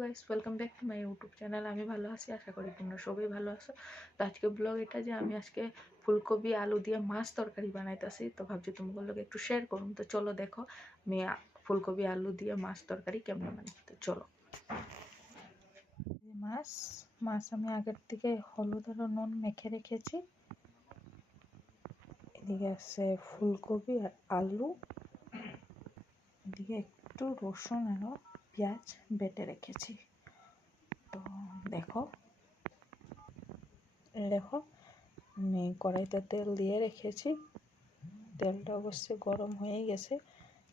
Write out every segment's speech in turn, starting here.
Guys, welcome back to my YouTube channel. আমি ভালো আছি, আশা করি তোমরা সবাই ভালো আছো। তো আজকে ব্লগ এটা যে আমি আজকে ফুলকপি আলু দিয়ে মাছ তরকারি বানাইতেছি, তো ভাবছি তোমাগুলোকে একটু শেয়ার করুন। তো চলো দেখো আমি ফুলকপি আলু দিয়ে মাছ তরকারি কেমন বানাই। তো চলো। মাছ মাছ আমি আগের থেকে হলুদ আর নুন মেখে রেখেছি। এদিকে আছে ফুলকপি আর আলু, এদিকে একটু রসুন আর পেঁয়াজ বেটে রেখেছি। তো দেখো আমি কড়াইতে তেল দিয়ে রেখেছি। তেলটা অবশ্যই গরম হয়ে গেছে,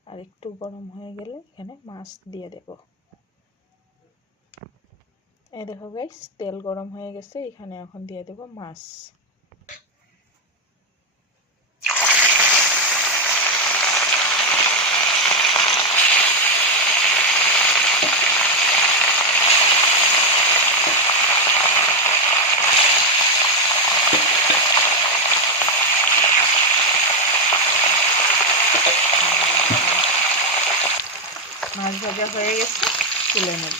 আর একটু গরম হয়ে গেলে এখানে মাছ দিয়ে দেব। এই দেখো গাইস, তেল গরম হয়ে গেছে, এখানে এখন দিয়ে দেব মাছ। মাছ ভাজা হয়ে গেছে, তুলে নেব।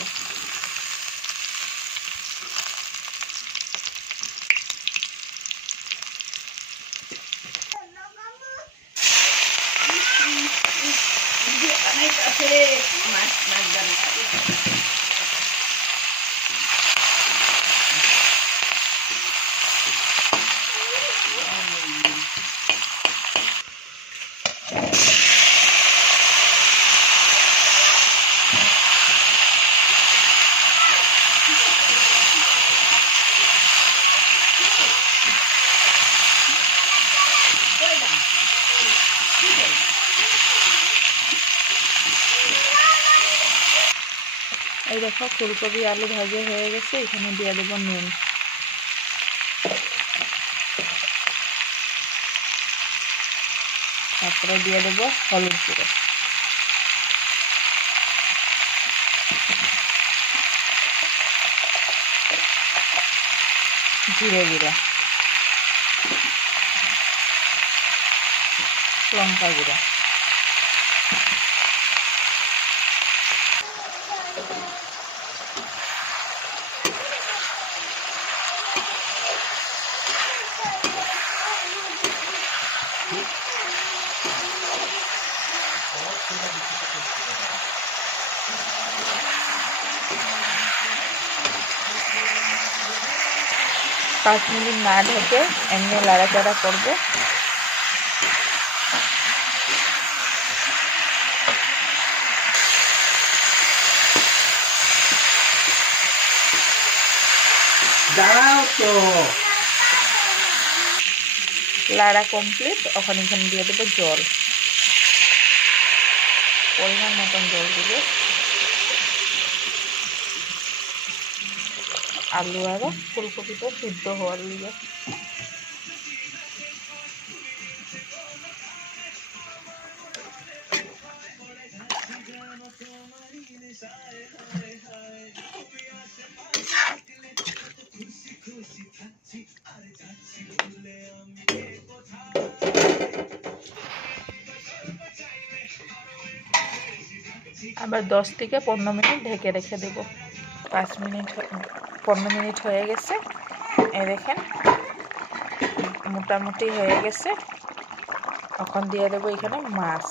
এই দেখো ফুলকপি আলু ভাজা হয়ে গেছে, এখানে দিয়ে দেবো নুন। তারপরে দিয়ে দেবো হলুদ গুঁড়ো, জিরে গুঁড়ো, লঙ্কা গুঁড়ো। 5 মিনিট না ঢেকে এমনি লাড়াচাড়া করবো। দাঁড়াও তো, লাড়া কমপ্লিট। ওখানে দিয়ে দেবো জল, পরিমাণ মতন জল দিবে। আলু আর ফুলকপিটা সিদ্ধ হওয়ার লিগে। আবার 10 থেকে 15 মিনিট ঢেকে রেখে দেব। 15 মিনিট হয়ে গেছে। এই দেখেন মোটামুটি হয়ে গেছে। এখন দিয়ে দেবো এখানে মাছ।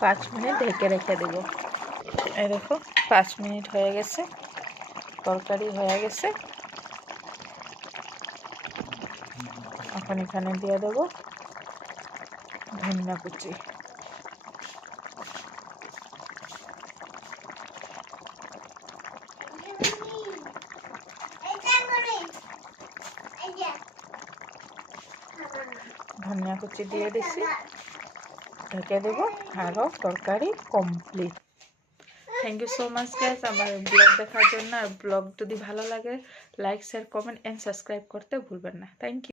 পাঁচ মিনিট ঢেকে রেখে দেব। এই দেখো 5 মিনিট হয়ে গেছে, তরকারি হয়ে গেছে। এখন এখানে দিয়ে দেবো ধনিয়া কুচি। ধনিয়া কুচি দিয়ে দিছি, ঢেকে দেবো। আরও তরকারি complete. Thank you so much guys আমার ব্লগ দেখার জন্য। আর ব্লগ যদি ভালো লাগে like share comment and subscribe করতে ভুলবেন না। Thank you.